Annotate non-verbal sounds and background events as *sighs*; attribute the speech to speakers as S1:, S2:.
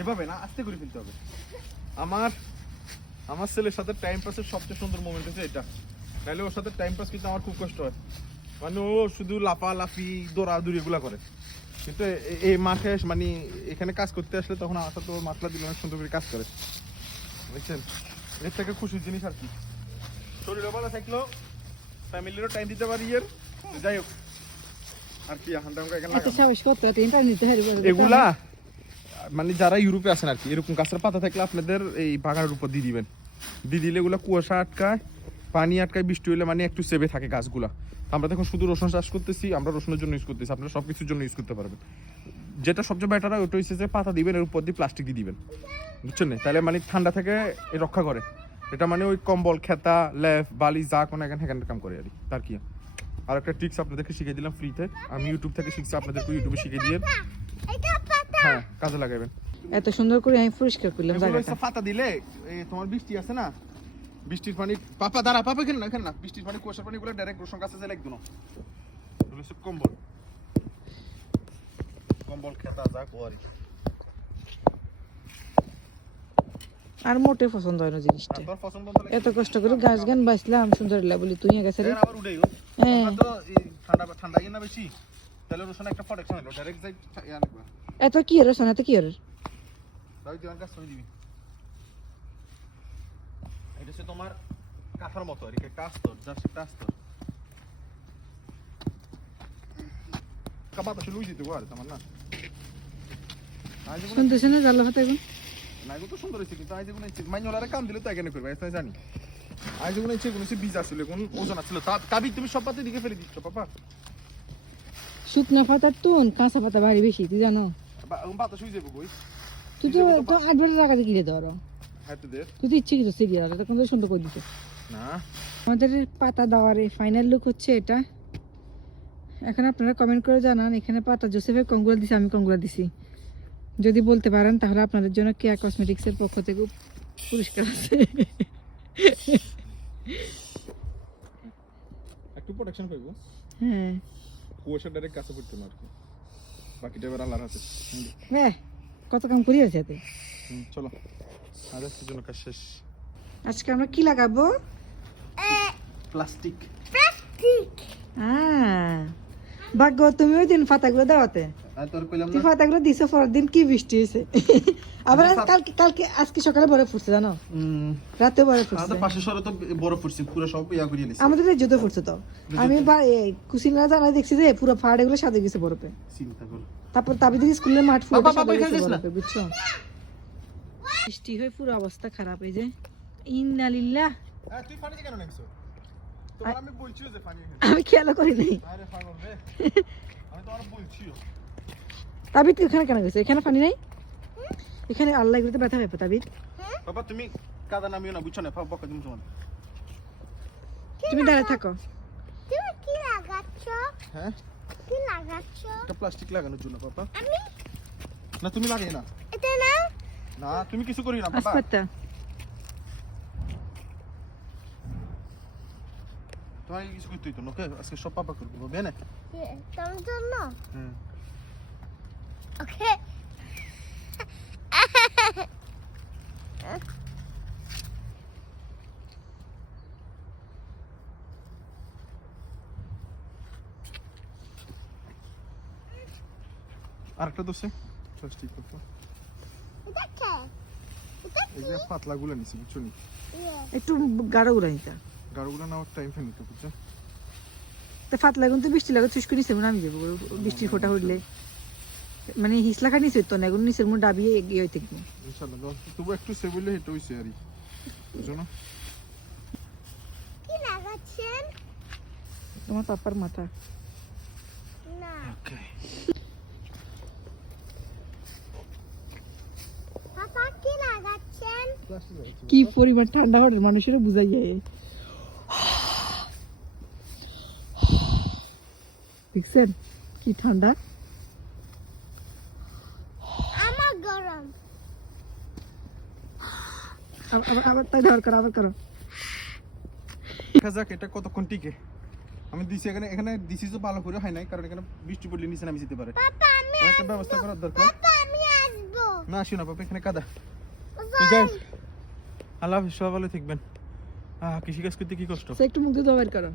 S1: এভাবে না আস্তে করে ফেলতে হবে। আমার আমার ছেলের সাথে টাইম পাসের সবচেয়ে সুন্দর মোমেন্ট হচ্ছে এটা। নাহলে ওর সাথে টাইম পাস কিন্তু আমার খুব কষ্ট হয়। মানে ও শুধু লাফালাফি দৌড়াদৌড়ি এগুলা করে। কিন্তু এই মাসে মানে এখানে কাজ করতে আসলে তখন আমার সাথে ওর মাসলা দিলে অনেক সুন্দর করে কাজ করে। বুঝছেন? এর থেকে খুশির জিনিস আর কি। শরীরও ভালো থাকল। ফ্যামিলিরও টাইম দিতে পারি এর। যাই হোক। আর কি এখন এগুলা? মানে যারা ইউরোপে আছেন আর কি, এরকম গাছের পাতা থাকলে আপনাদের এই বাগানের উপর দিয়ে দিবেন। দিয়ে দিলে এগুলো কুয়াশা আটকায়, পানি আটকায়, বৃষ্টি হলে মানে একটু সেভে থাকে গাছগুলা। আমরা দেখুন শুধু রসুন চাষ করতেছি, আমরা রসুনের জন্য ইউজ করতেছি, আপনারা সব কিছুর জন্য ইউজ করতে পারবেন। যেটা সবচেয়ে বেটার হয় ওটা হচ্ছে যে পাতা দিবেন, এর উপর দিয়ে প্লাস্টিক দিয়ে দিবেন। বুঝছেন না? তাহলে মানে ঠান্ডা থেকে রক্ষা করে। এটা মানে ওই কম্বল, খেতা লেফ বালি, যা কোনো এখানে এখানে কাম করে আর কি, তার কি? আর একটা ট্রিক্স আপনাদেরকে শিখিয়ে দিলাম ফ্রিতে আমি ইউটিউব থেকে শিখছি, আপনাদেরকে ইউটিউবে শিখিয়ে দিয়ে। হ্যাঁ কাজে লাগাবেন
S2: এত সুন্দর করে আমি পরিষ্কার করলাম জায়গাটা।
S1: পাতা দিলে এই তোমার বৃষ্টি আছে না বৃষ্টির পানি পাপা দাঁড়া পাপা এখানে না এখানে না বৃষ্টির পানি কুয়াশার পানি গুলো ডাইরেক্ট রসুন গাছে যায় একদম। কম্বল। কম্বল খেতা যা কোয়ারি।
S2: আর মোটে পছন্দ হয় না জিনিসটা। এত কষ্ট করে গাছ গান বাঁচলাম সুন্দর লা বলি তুই গেছে রে। হ্যাঁ।
S1: ঠান্ডা ঠান্ডা ইয়ে না বেশি তাহলে রসুন একটা প্রোটেকশন হলো ডাইরেক্ট যাই
S2: এত কি এর সোনা এত কি এর
S1: তাই কাজ করে দিবি এটা হচ্ছে তোমার কাঁথার মতো আর কি একটা আস্তর জাস্ট আস্তর কাবাব আসলে লুই দিতে পারে তোমার না
S2: শুনতেছে না জাল্লা ফাতা এখন
S1: না তো সুন্দর কিন্তু মাইনলারে কাম দিলে তো এখানে করবে এটা জানি আজ যেগুলো ইচ্ছে কোনো বীজ আসলে কোন ওজন আসলে তাবি তুমি সব পাতে দিকে ফেলে দিচ্ছ পাপা
S2: শুকনা পাতার তুন কাঁচা পাতা ভারী বেশি তুই জানো
S1: বাতাস হয়ে যাবে
S2: তুই তো তো আট বেলা টাকা দিয়ে কিনে ধর। তুই তো ইচ্ছে কিছু সিরিয়াল সুন্দর করে দিতে?
S1: না।
S2: আমাদের পাতা দেওয়ার ফাইনাল লুক হচ্ছে এটা। এখন আপনারা কমেন্ট করে জানান এখানে পাতা জোসেফের কঙ্গুলা দিছি আমি কঙ্গুলা দিছি। যদি বলতে পারেন তাহলে আপনাদের জন্য কেয়া কসমেটিক্সের পক্ষ থেকে পুরস্কার আছে।
S1: একটু প্রোটেকশন পাইবো?
S2: হ্যাঁ।
S1: কুয়াশা ডাইরেক্ট কাছে পড়তে না আর কি বাকিটা এবার আল্লাহর হাতে।
S2: হ্যাঁ কত কাম করি আছে এতে?
S1: হুম, চলো। জন্য কাজ শেষ।
S2: আজকে আমরা কি লাগাবো?
S1: প্লাস্টিক।
S2: হ্যাঁ ভাগ্য তুমি ওই দিন পাতাগুলো দেওয়াতে। তুই পাতাগুলো দিছো পরের দিন কি বৃষ্টি হয়েছে *laughs* আবার কালকে কালকে আজকে সকালে বরফ ফুটছে জানো? রাতে বরফ ফুটছে।
S1: আমাদের শহরে তো বরফ পড়ছে পুরো সব ইয়া করিয়ে নিছে
S2: আমাদের ফুটছে তো। আমি কুসিনা দেখছি যে পুরো ফাড় এগুলো সাদে গেছে বরফে।
S1: চিন্তা করো।
S2: তারপর তাবি দেখি স্কুলের মাঠ সাদা গেছে
S1: এখানে যাস না।
S2: বরফে বুঝছ? বৃষ্টি হয়ে পুরো অবস্থা খারাপ এই যে। ইন্নালিল্লাহ।
S1: হ্যাঁ তুই পানিতে কেন তোমার আমি পানি
S2: খেয়াল করি নাই। *laughs*
S1: আমি তোমার
S2: তাবিদ এখানে কেন গেছে? এখানে পানি নাই? এখানে আল্লাহ এগুলোতে ব্যথা পেপে তাবিদ।
S1: বাবা তুমি কাদা নামিও না বুঝছ না? পাপ বকা তুমি তোমার
S2: তুমি দাঁড়ায় থাকো।
S3: তুমি কি লাগাচ্ছ?
S1: হ্যাঁ?
S3: কি লাগাচ্ছ?
S1: একটা প্লাস্টিক লাগানোর জন্য পাপা
S3: আমি?
S1: না তুমি লাগিয়ে না।
S3: এটা না?
S1: না তুমি কিছু করি না পাপা
S2: আসপাত্তা
S1: তোমার কিছু করতে হইতো না ওকে? আজকে সব পাপা করব হবে না
S3: তোমার জন্য?
S1: হুম।
S3: ওকে
S1: আরেকটা দোষে এই যে পাতলা গুলো নিছি বুঝছ নি?
S2: একটু গাঢ় উড়াইতা
S1: গাড়গুলো নেওয়ার টাইম ফেলে নিতে বুঝছ?
S2: তা ফাত লাগুন তো বৃষ্টি লাগে আমি যাব। বৃষ্টির ফোটা উঠলে মানে হিসলাখা নিচে তো না এগুলো নিচের মধ্যে ডাবিয়ে এগিয়ে হইতে গিয়ে
S1: ইনশাআল্লাহ দশ তবু একটু সে বললে এটা হইছে আরই বুঝছ না?
S3: কি লাগাচ্ছেন
S2: তোমার পাপার মাথা।
S3: না।
S1: ওকে
S3: পাপা কি লাগাচ্ছেন
S2: কি পরিমাণ ঠান্ডা হওয়ার মানুষেরা বুঝাই যায় *sighs* দেখছেন কি ঠান্ডা
S3: আমার গরম
S2: আবার আবার- আবার তাই ধর করো আবার করো।
S1: দেখা যাক এটা কতক্ষণ টিকে। আমি দিছি এখানে এখানে দিছি তো ভালো করে হয় নাই কারণ এখানে বৃষ্টি পড়লে নিচে নামি যেতে পারে। একটা ব্যবস্থা করার দরকার।
S3: পাপা আমি আসব।
S1: না আসিও না বাবা এখানে কাদা। ঠিক আছে আল্লাহ হাফিজ সবাই ভালো থাকবেন। আহ কৃষিকাজ করতে কি কষ্ট?
S2: একটু মুখ দিয়ে দবার করো।